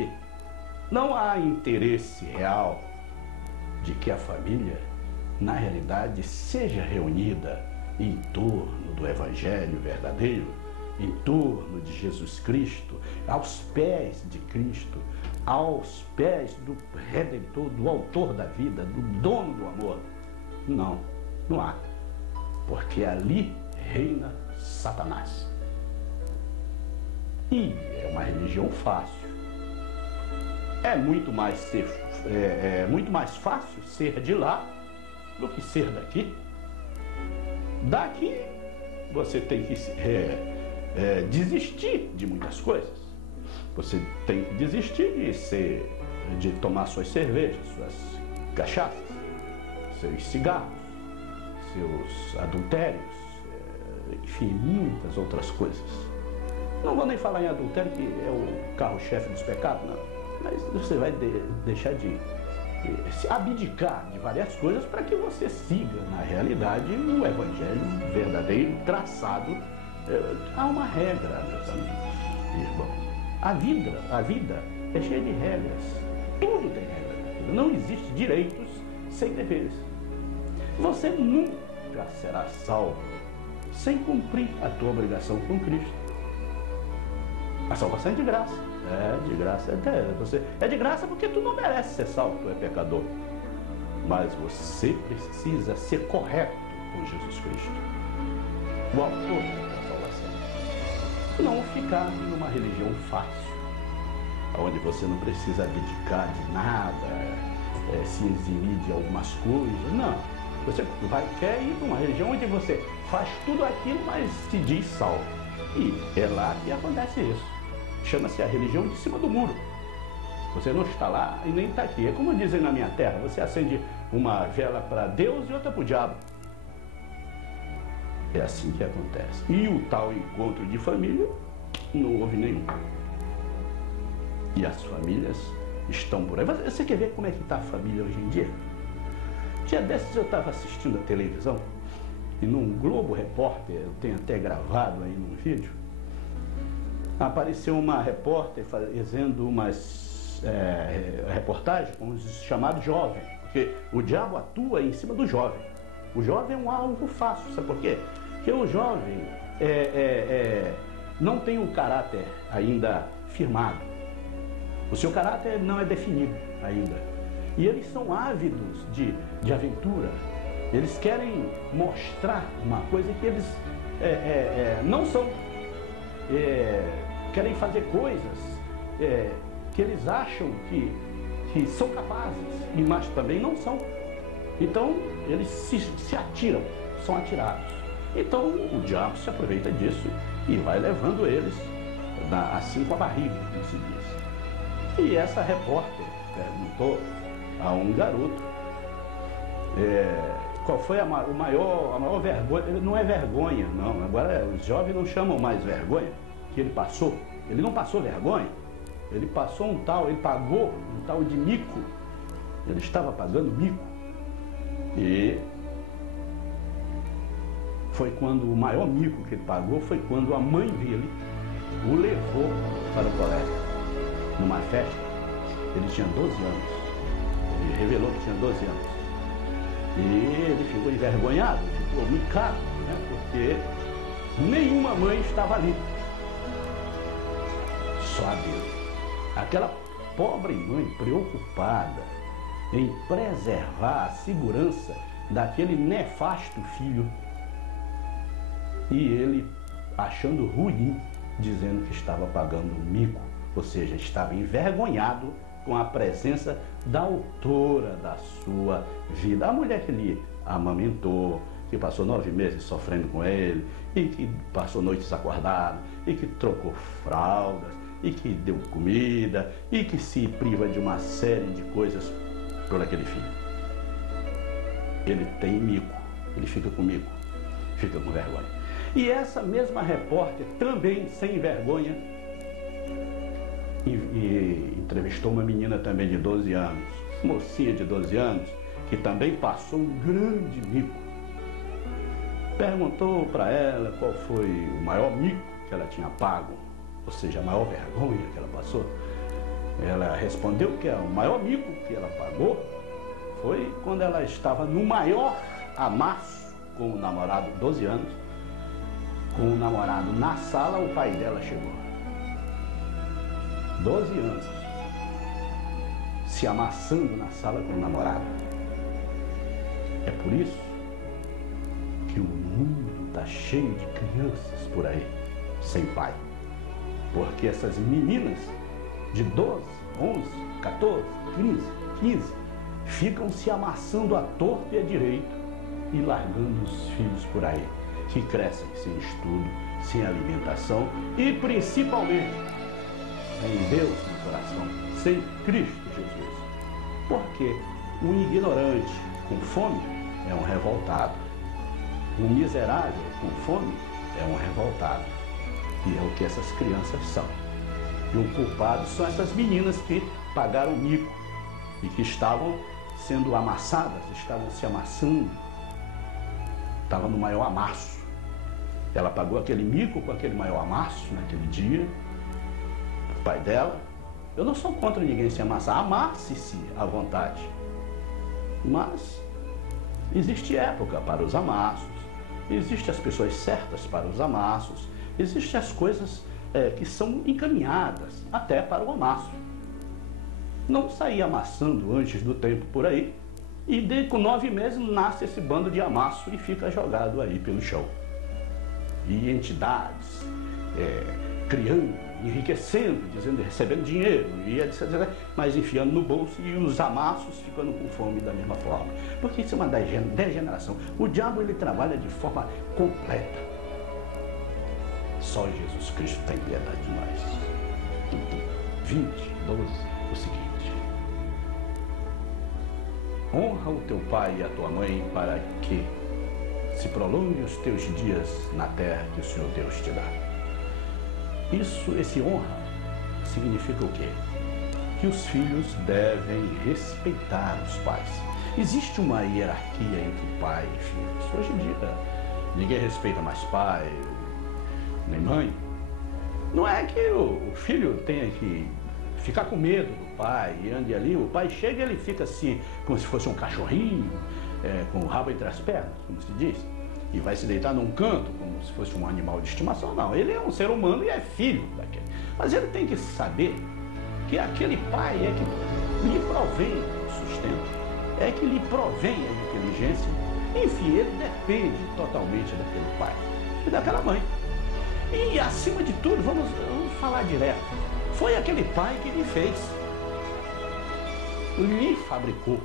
Porque não há interesse real de que a família, na realidade, seja reunida em torno do Evangelho verdadeiro, em torno de Jesus Cristo, aos pés de Cristo, aos pés do Redentor, do Autor da vida, do Dono do amor. Não, não há. Porque ali reina Satanás. E é uma religião fácil. É muito mais fácil ser de lá do que ser daqui. Daqui você tem que desistir de muitas coisas. Você tem que desistir de tomar suas cervejas, suas cachaças, seus cigarros, seus adultérios, enfim, muitas outras coisas. Não vou nem falar em adultério, que é o carro-chefe dos pecados, não. Mas você vai deixar de se abdicar de várias coisas para que você siga, na realidade, o Evangelho verdadeiro, traçado. Há uma regra, meus amigos, irmãos. A vida é cheia de regras. Tudo tem regra. Não existe direitos sem deveres. Você nunca será salvo sem cumprir a tua obrigação com Cristo. A salvação é de graça. É de graça. É de graça porque tu não merece ser salvo, tu é pecador. Mas você precisa ser correto com Jesus Cristo, o autor da salvação. Não ficar numa religião fácil, onde você não precisa abdicar de nada, se eximir de algumas coisas. Não. Você quer ir para uma religião onde você faz tudo aquilo, mas se diz salvo. E é lá que acontece isso. Chama-se a religião de cima do muro. Você não está lá e nem está aqui. É como dizem na minha terra, você acende uma vela para Deus e outra para o diabo. É assim que acontece. E o tal encontro de família, não houve nenhum. E as famílias estão por aí. Você quer ver como é que está a família hoje em dia? Dia desses eu estava assistindo a televisão e num Globo Repórter, eu tenho até gravado aí num vídeo, apareceu uma repórter fazendo umas reportagens com os chamados jovens, porque o diabo atua em cima do jovem. O jovem é um alvo fácil, sabe por quê? Porque o jovem não tem um caráter ainda firmado. O seu caráter não é definido ainda. E eles são ávidos de aventura. Eles querem mostrar uma coisa que eles não são. Querem fazer coisas que eles acham que são capazes, mas também não são. Então, eles se atiram, são atirados. Então, o diabo se aproveita disso e vai levando eles assim com a barriga, como se diz. E essa repórter perguntou a um garoto qual foi a maior vergonha. Não é vergonha, não. Agora os jovens não chamam mais vergonha que ele passou. Ele não passou vergonha. Ele passou ele pagou um tal de mico. Ele estava pagando mico. E foi quando o maior mico que ele pagou foi quando a mãe dele o levou para o colégio, numa festa. Ele tinha 12 anos. Ele revelou que tinha 12 anos. E ele ficou envergonhado, ficou micado, né? Porque nenhuma mãe estava ali. Só a Deus. Aquela pobre mãe preocupada em preservar a segurança daquele nefasto filho. E ele achando ruim, dizendo que estava pagando um mico, ou seja, estava envergonhado com a presença da autora da sua vida. A mulher que lhe amamentou, que passou 9 meses sofrendo com ele, e que passou noites acordada, e que trocou fraldas, e que deu comida, e que se priva de uma série de coisas por aquele filho. Ele tem mico, ele fica com mico, fica com vergonha. E essa mesma repórter, também sem vergonha, e entrevistou uma menina também de 12 anos, mocinha de 12 anos, que também passou um grande mico. Perguntou para ela qual foi o maior mico que ela tinha pago, ou seja, a maior vergonha que ela passou. Ela respondeu que o maior mico que ela pagou foi quando ela estava no maior amasso com o namorado, 12 anos, com o namorado na sala, o pai dela chegou. 12 anos, se amassando na sala com o namorado. É por isso que o mundo está cheio de crianças por aí, sem pai. Porque essas meninas de 12, 11, 14, 15, ficam se amassando à torta e à direita e largando os filhos por aí, que crescem sem estudo, sem alimentação e principalmente sem Deus no coração, sem Cristo Jesus. Porque um ignorante com fome é um revoltado, um miserável com fome é um revoltado. E é o que essas crianças são. E o culpado são essas meninas que pagaram mico e que estavam sendo amassadas, estavam se amassando, estavam no maior amasso. Ela pagou aquele mico com aquele maior amasso naquele dia, o pai dela. Eu não sou contra ninguém se amassar, amasse-se à vontade. Mas existe época para os amassos, existem as pessoas certas para os amassos, existem as coisas que são encaminhadas até para o amasso. Não sair amassando antes do tempo por aí e com 9 meses nasce esse bando de amasso e fica jogado aí pelo chão. E entidades criando, enriquecendo, dizendo, recebendo dinheiro, e etc, mas enfiando no bolso e os amassos ficando com fome da mesma forma. Porque isso é uma degeneração. O diabo ele trabalha de forma completa. Só Jesus Cristo tem piedade de nós. 20, 12, o seguinte: honra o teu pai e a tua mãe para que se prolongue os teus dias na terra que o Senhor Deus te dá. Esse honra significa o quê? Que os filhos devem respeitar os pais. Existe uma hierarquia entre pai e filhos. Hoje em dia, ninguém respeita mais pai, nem mãe. Não é que o filho tenha que ficar com medo do pai e ande ali, o pai chega e ele fica assim, como se fosse um cachorrinho, com o rabo entre as pernas, como se diz, e vai se deitar num canto, como se fosse um animal de estimação. Não, ele é um ser humano e é filho daquele. Mas ele tem que saber que aquele pai é que lhe provém o sustento, é que lhe provém a inteligência. Enfim, ele depende totalmente daquele pai e daquela mãe. E, acima de tudo, vamos falar direto, foi aquele pai que lhe fez, lhe fabricou.